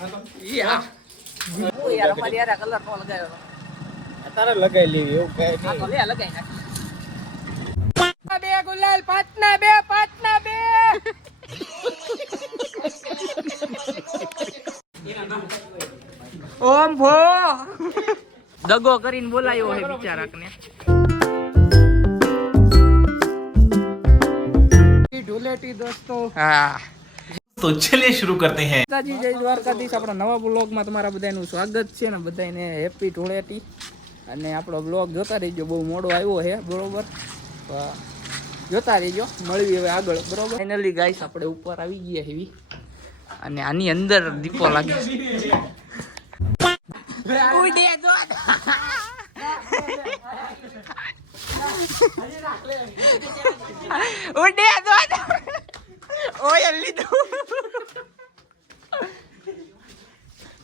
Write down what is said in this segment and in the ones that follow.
યાર અમારી યાર કલર નો લગાવ્યો તારે લગાઈ લેવી એવું કઈ આ તો લે લગાઈ નાખ બે ગુલાલ પાંચના બે ઓમ ભો દગો કરીને બોલાયો હે બિચારાકને ઢોલેટી દોસ્તો હા તો ચલિए शुरू करते हैं માતાજી જય દ્વારકાધીશ આપણા નવા બ્લોગમાં તમારા બધાનું સ્વાગત છે ને બધાને હેપી ઢોલેટી અને આપણો બ્લોગ જોતા રહીજો બહુ મોડો આવ્યો છે બરોબર જોતા રહીજો મળવી હવે આગળ બરોબર ફાઇનલી ગાઈસ આપણે ઉપર આવી ગયા હેવી અને આની અંદર દીપો લાગે ઉડે દો ઉડે દો ઓય લીધું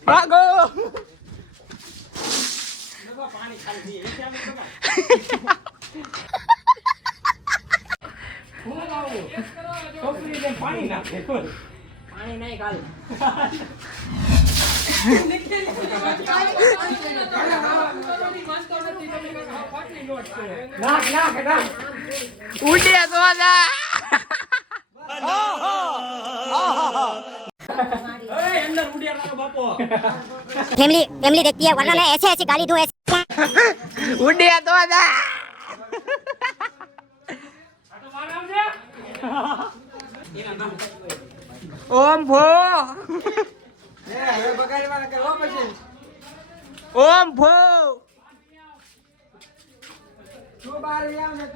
ભાગો પાણી ખાલી પાણી નાખે પાણી નહીં ખાલી ઉડે તો फैमिली देखती है वरना मैं ऐसे ऐसे गाली दूं ऐसे उड़े तो ओम भो ओम भो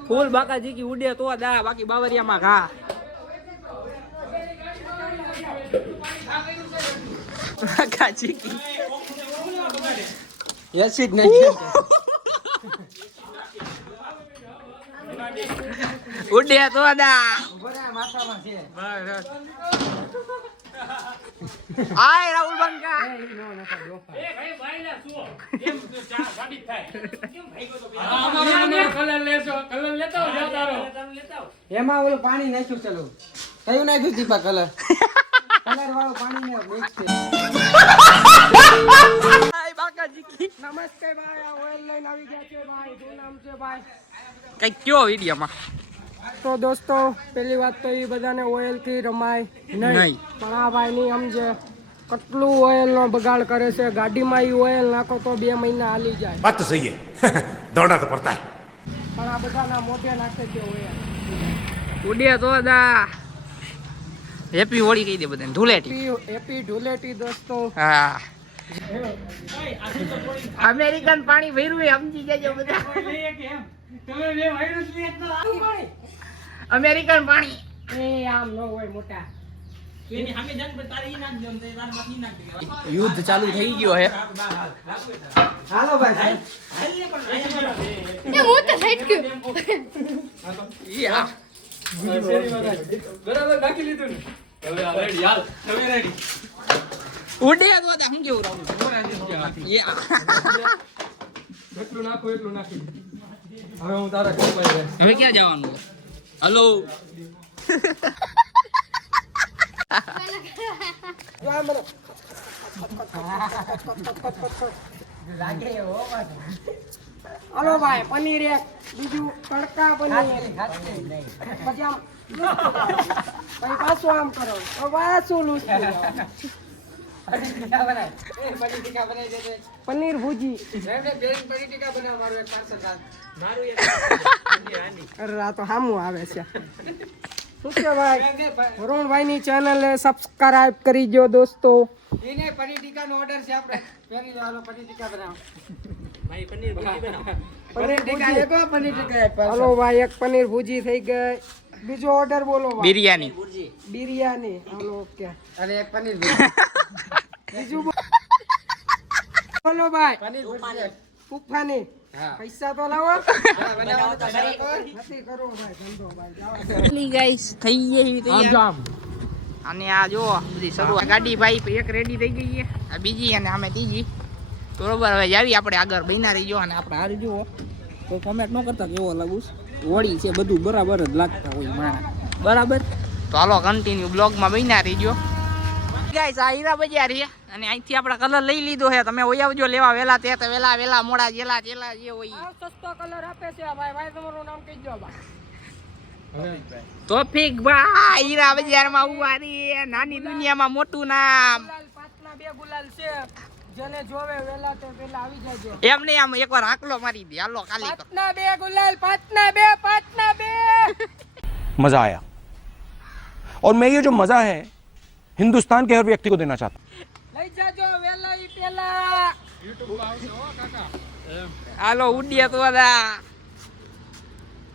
फूल बाकाजी की उड़े तो दा बाकी बावरिया में घा बाकाजी की एसिड नहीं उड़े तो दा आय राहुल बंका भाई भाई ला सुओ કેમ ચા ગાડી થાય કેમ ભાઈગો તો અમારો કલર લેતો જાવ તારો એમાં ઓલું પાણી નાખ્યું ચલો કયું નાખ્યું દીપા કલર વાળું પાણી ને મિક્સ છે ભાઈ બાકાજી કી નમસ્તે ભાઈ આ ઓઇલ લઈને આવી ગયા છે ભાઈ શું નામ છે ભાઈ કઈ કયો વિડિયોમાં તો દોસ્તો પહેલી વાત તો એ બધાને ઓઇલ થી રમાય નહીં પણ આ ભાઈ ની સમજે કેટલું ઓઇલ નો બગાડ કરે છે ગાડીમાં ઈ ઓઇલ નાખો તો 2 મહિના હાલી જાય बात तो सही है दौड़ना तो पड़ता है પણ આ બધાના મોઢે નાખે છે ઓઇલ ઉડે તો દા હેપી હોળી કહી દે બધાને ધૂળેટી હેપી ધૂળેટી દોસ્તો હા અમેરિકન પાણી ભર્યું એ સમજી જજો બધા અમેરિકન પાણી એ આમ ન હોય મોટા યુદ્ધ ચાલુ થઈ ગયો હે હાલો ભાઈ બરાબર નાખી લીધું ને હવે રેડી હાલ તમે રેડી ઉડે તો દા હું કેવું રાવું એટલું નાખી હવે હું તારા ઘર પર જઈશ હવે ક્યાં જવાનું હલો હલો ભાઈ પનીર એક બીજું તડકા પનીર પછી આમ પછી પાછું આમ કરો તો પાછું લૂછતું પનીર ભુજી અરે આ તો સામું આવે છે શું છે ભાઈ વરુણભાઈ ની ચેનલ સબસ્ક્રાઇબ કરી દો દોસ્તો એને પનીર ટીકા નો ઓર્ડર છે આપણે પહેલી હાલો પનીર ટીકા બનાવો ભાઈ પનીર ભુજી બનાવો પનીર ટીકા લેકો પનીર ટીકા હાલો ભાઈ એક પનીર ભુજી થઈ ગઈ બીજો ઓર્ડર બોલો ભાઈ બિરયાની હાલો ઓકે અને એક પનીર ભુજી બીજું બોલો ભાઈ પનીર ભુજી પુફાની પૈસા તો લાવો નથી કરો ભાઈ ધંધો ભાઈ ગાઈસ થઈ ગઈ તૈયાર અને આ જો બધી શરૂઆત ગાડી ભાઈ એક રેડી થઈ ગઈ છે આ બીજી અને અમે ત્રીજી બરોબર હવે જાવી આપણે આગળ બન્યા રહીજો અને આપણે હારી જુઓ તો કોમેન્ટ ન કરતા કેવો લાગુ હોળી છે બધું બરાબર જ લાગતા હોય મારા બરાબર તો હાલો કન્ટિન્યુ બ્લોગમાં બન્યા રહીજો ગાઈસ આ હીરા બજાર છે અને અહીંથી આપણે કલર લઈ લીધો છે. તમે ઓય આવજો લેવા વેલા તે તો વેલા મોડા જેલા જે હોય આ સસ્તો કલર આપે છે ભાઈ. ભાઈ તમારું નામ કહીજો ભાઈ. તોફિક ભાઈ હીરા બજારમાં ઉવારી નાની દુનિયામાં મોટું નામ. ગુલાલ પાંચના 2 ગુલાલ છે. જેને જોવે વેલા તે પેલા આવી જાજો. એમ નહીં આમ એકવાર આકલો મારી દે. હાલો ખાલી કરો. પાંચના 2 ગુલાલ, પાંચના 2. मजा आया और मैं ये जो मजा है हिंदुस्तान के हर व्यक्ति को देना चाहता हूं. લઈ જાજો વેલા ઈ પેલા. હાલો ઉડીએ તો બધા.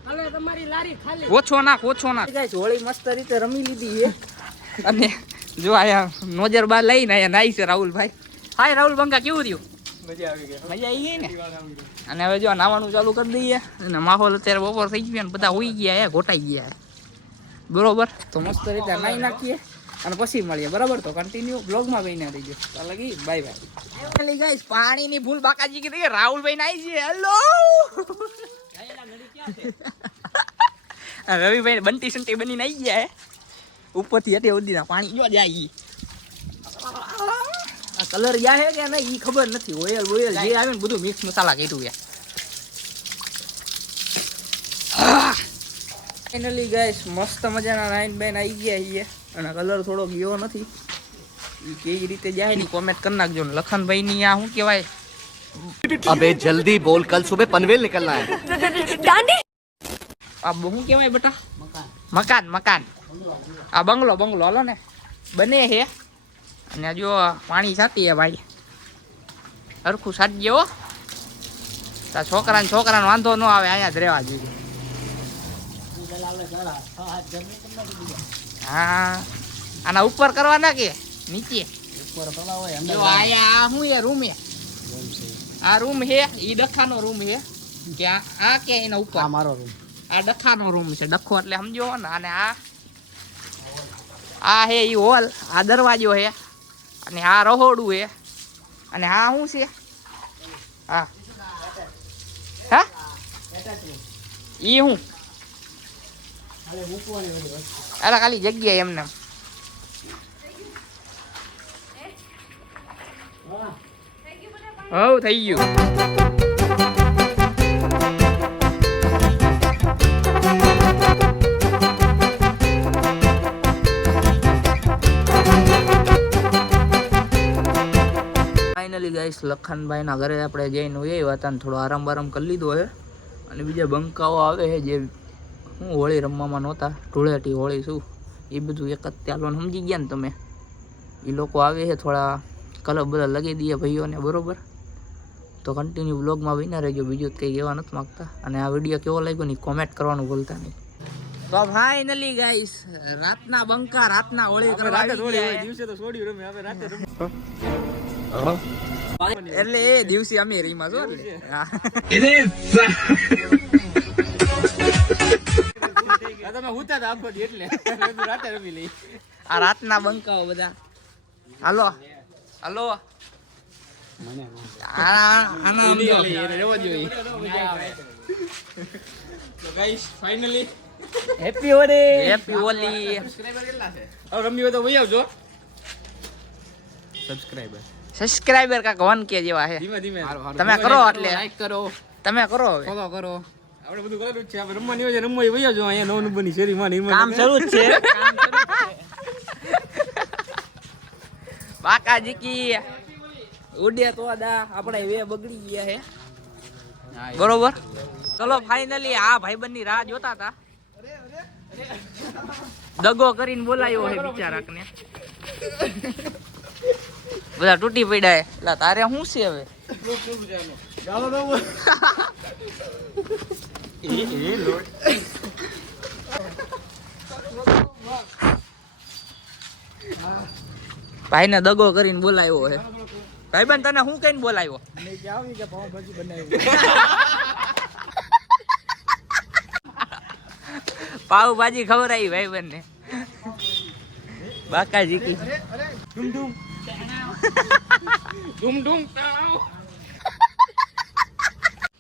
હાલો તમારી લારી ખાલી. ઓછો નાખ ગાઈસ હોળી મસ્ત રીતે રમી લીધી છે અને જો આયા નોજર બાર લઈને આયા નાઈ છે રાહુલભાઈ. હાય રાહુલ બંકા કેવું રહ્યું? મજા આવી ગઈ ને. અને હવે જો નાવાનું ચાલુ કરી દઈએ અને માહોલ અત્યારે બપોર થઈ ગયો ને બધા હોઈ ગયા હે, ઘોટાઈ ગયા હે. બરોબર તો મસ્ત રીતે નાઈ નાખીએ અને પછી મળીએ. બરાબર તો કન્ટિન્યુ બ્લોગમાં બહીને રહીજો. ચાલ લગી બાય બાય. ગાઈસ પાણીની ભૂલ બાકાજી કીધી રાહુલભાઈ નાઈ છે. હેલો રવિભાઈ બંટી સંટી બની નાઈ ગયા હે. ઉપરથી હટે ઉડીના પાણી જો જાય. આ કલર ગયા હે કે નહીં ઈ ખબર નથી. ઓયલ જે આવે ને બધું મિક્સ મસાલા કીધું યાર. ફાઇનલી ગાઈસ મસ્ત મજાના નાઈન બેન આવી ગયા છીએ અને કલર થોડો ગયો નથી. ઈ કેવી રીતે જાય ની કોમેન્ટ કરી નાખજો ને. લખનભાઈ ની આ શું કહેવાય? अबे जल्दी बोल, कल सुबह पनवेल निकलना है. આ શું કહેવાય બેટા? મકાન. આ બંગલો હાલો ને બને છે. અને જો પાણી છાતી હે ભાઈ. હરખું છાટજે હો. તાર છોકરાને વાંધો ન આવે. અહીંયા જ રહેવા જોઈએ. હા આના ઉપર કરવાના કે નીચે? જો આયા શું હે રૂમ હે. આ રૂમ હે ઈ ડખાનો રૂમ હે કે આ કે એના ઉપર? આ મારો રૂમ. આ ડખાનો રૂમ છે. ડખો એટલે સમજો ને. અને આ હે ઈ હોલ. આ દરવાજો હે અને આ રહોડું હે અને આ શું છે? હા ઈ હું અરે ખાલી જગ્યા એમને. હવ થઈ ગયું. ફાઇનલી ગાઈસ લખનભાઈના ઘરે આપણે જઈને આવ્યા હતા ને થોડો આરામ કરી લીધો છે. અને બીજા બંકાઓ આવે છે જે હું હોળી રમવામાં નહોતા. ધૂળેટી હોળી શું એ બધું એક જ ત્યાલોને સમજી ગયા ને તમે. એ લોકો આવે છે થોડા કલર બધા લગાવી દઈએ ભાઈઓને. બરોબર તો કન્ટિન્યુ બ્લોગમાં બન્યા રહેજો. બીજું કંઈ કહેવા નથી માગતા. અને આ વિડીયો કેવો લાગ્યો ને કોમેન્ટ કરવાનું ભૂલતા નહીં. તો ફાઇનલી ગાઈસ રાતના બંકા રાતના હોળી કરવા દિવસે તો છોડ્યું રમે હવે રાતે રમે. એટલે એ દિવસે અમે રીમાં છો આ રાતના બંકાઓ બધા. હાલો હેપી હોલી. રમ્યો તો વહી આવજો. સબસ્ક્રાઇબર કાક 1K જેવા છે. તમે કરો એટલે લાઈક કરો. તમે કરો હવે ફોલો કરો. આપણે બધું કરેલું જ છે. આપણે રમવાની હોય રમવા વહી આવજો. અહીંયા 9 નંબરની શેરીમાં કામ શરૂ જ છે. બાકાજી કી ઉડે તો આપણે વે બગડી ગયા છે. બરોબર ચલો ફાઇનલી આ ભાઈબંધની રાહ જોતા હતા. દગો કરીને બોલાયો છે બિચારાકને. બધા તૂટી પડ્યા. એટલે તારે શું છે હવે? ભાઈને દગો કરીને બોલાયો છે. ભાઈબંધ તને શું કઈને બોલાયો? પાવભાજી ખવડાવી ભાઈબંધ ને. બાકાજી કી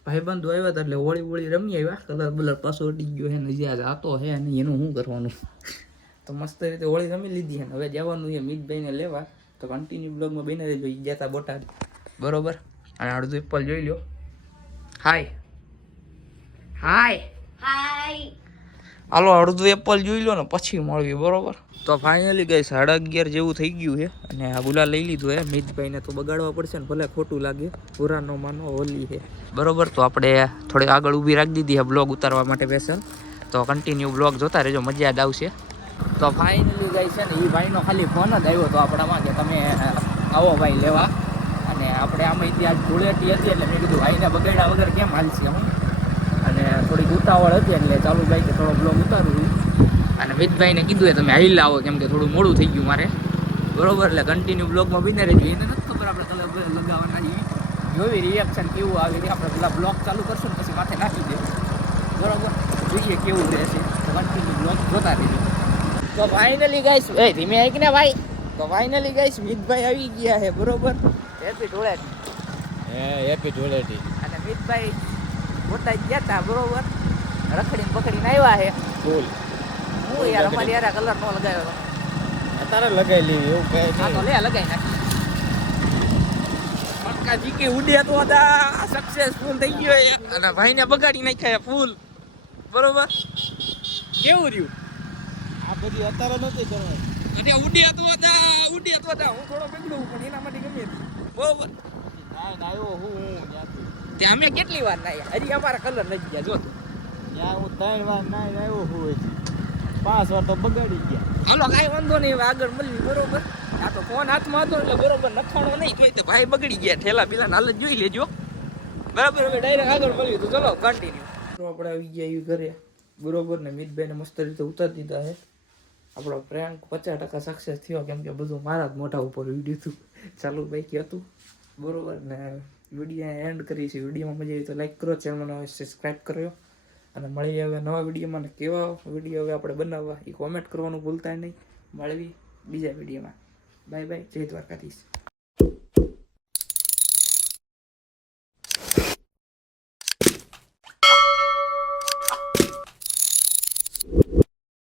ભાઈબંધો આવ્યા હતા એટલે હોળી રમી આવ્યા. કલર બલર પાછો ઉડી ગયો છે ને જ્યાં જાતો છે ને એનું શું કરવાનું. તો મસ્ત રીતે હોળી રમી લીધી છે. હવે જવાનું છે મિતભાઈને લેવા, તો કન્ટિન્યુ બ્લોગમાં બને રહેજો. ઈ ગયા તા બોટાદ, બરોબર. અને અડધું એપલ જોઈ લો. હાય હાલો, અડધું એપલ જોઈ લો ને પછી મળવી, બરોબર. તો ફાઇનલી ગઈ 11:30 જેવું થઈ ગયું છે અને આ ગુલાલ લઈ લીધું છે. મિતભાઈને તો બગાડવા પડશે ને, ભલે ખોટું લાગે, પૂરા નો માનો, હોલી છે, બરોબર. તો આપણે થોડી આગળ ઊભી રાખી દીધી છે બ્લોગ ઉતારવા માટે સ્પેશિયલ. તો કન્ટિન્યુ બ્લોગ જોતા રહેજો, મજા જ આવશે. તો ફાઇનલી ગઈ છે ને, એ ભાઈનો ખાલી ફોન જ આવ્યો હતો આપણામાં કે તમે આવો ભાઈ લેવા. અને આપણે આમાં આજ ધૂળેટી હતી એટલે મેં કીધું ભાઈને બગાડ્યા વગર કેમ હાલશે હું. અને થોડીક ઉતાવળ હતી એટલે ચાલુ ભાઈ કે થોડો બ્લોગ ઉતારું. અને મિતભાઈને કીધું તમે હાઈ લાવો, કેમ કે થોડું મોડું થઈ ગયું મારે, બરોબર. એટલે કન્ટિન્યુ બ્લોગમાં બિને રહેજો. એને નથી ખબર આપણે કલર લગાવવાના, જોવી રિએક્શન કેવું આવે છે. આપણે પેલા બ્લોગ ચાલુ કરશું ને પછી માથે નાખી દે, બરોબર. જોઈએ કેવું રહેશે, તો કન્ટિન્યુ બ્લોગ જોતા રહેજો. તો ફાઇનલી ગાઈસ, ધીમે આવી ને ભાઈ. તો ફાઇનલી ગાઈસ મિતભાઈ આવી ગયા છે, બરોબર. હેપી ધૂળેટી. હેપી ધૂળેટી. અને મિતભાઈ બોટાદ ગયા હતા, બરોબર. રખડીને પકડીને આવ્યા છે ફૂલ. હું યાર અમારી યાર કલર નો લગાવ્યો અત્યારે લગાવી લેવી એવું કહે હા તો લે લગાવી નાખી. પક્કા જીકી ઉડે તો હતા, સક્સેસફુલ થઈ ગયો અને ભાઈને બગાડી નાખ્યા ફૂલ, બરોબર. કેવું રહ્યું? આ બધી અત્યારે નથી કરવાની. અને ઉડ્યા તો હતા હું થોડો બગડું પણ એના માટે ગમે હતી, બરોબર. નાઈ આવ્યો હું ત્યાંથી. ત્યાં અમે કેટલી વાર નાયા, હજી અમારા કલર નથી ગયા, જો ત્યાં હું 3 વાર નાઈ આવ્યો હું, 5 વાર તો બગાડી ગયા. હાલો કાંઈ વાંધો નહીં, હવે આગળ મળવી, બરોબર. આ તો ફોન હાથમાં હતો એટલે બરોબર નખાણો નહીં, તોય તે ભાઈ બગડી ગયા. ઠેલા બીલા હાલત જોઈ લેજો, બરાબર. હવે ડાયરેક્ટ આગળ મળવી, તો ચલો કન્ટિન્યુ. આપણે આવી ગયા એવી ઘરે, બરોબર. ને મિતભાઈને મસ્ત રીતે ઉતારી દીધા છે. આપણો પ્રેન્ક 50% સક્સેસ થયો, કેમ કે બધું મારા જ મોઢા ઉપર વિડીયો હતું, ચાલુ બાઈકી હતું, બરોબર. ને વિડીયો એન્ડ કરી છે. વિડીયોમાં મજા આવી તો લાઈક કરો, ચેનલને સબસ્ક્રાઈબ કર્યો. અને મળીએ હવે નવા વિડીયોમાં. ને કેવા વિડીયો હવે આપણે બનાવવા એ કોમેન્ટ કરવાનું ભૂલતા નહીં. મળવી બીજા વિડીયોમાં. બાય બાય, જય દ્વારકાધીશ.